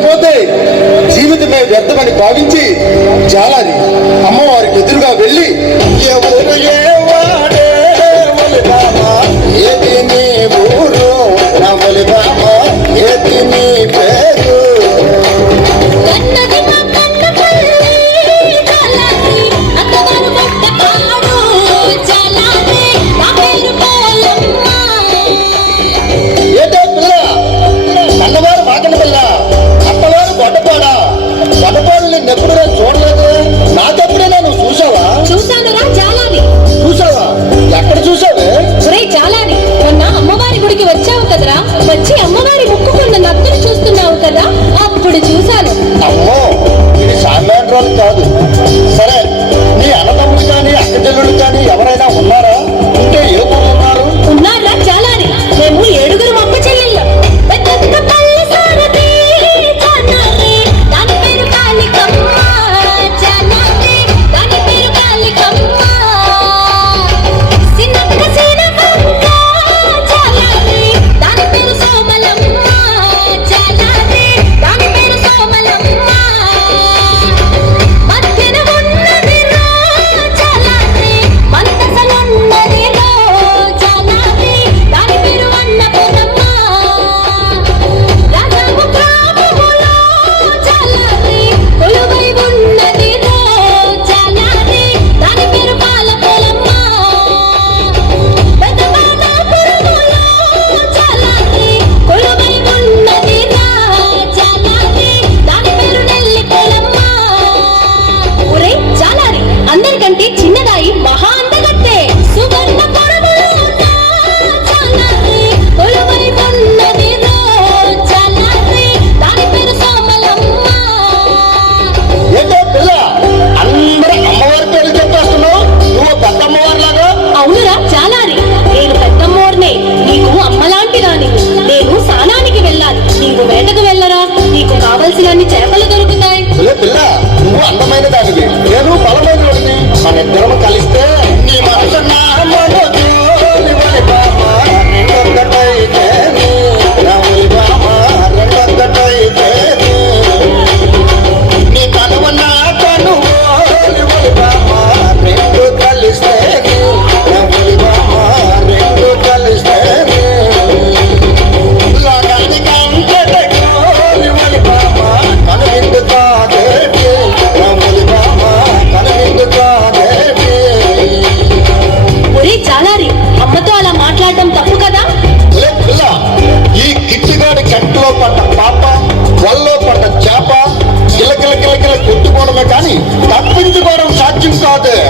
లేకపోతే జీవితమే వ్యర్థమని భావించి జాలారి అమ్మవారికి ఎదురుగా వెళ్ళి water.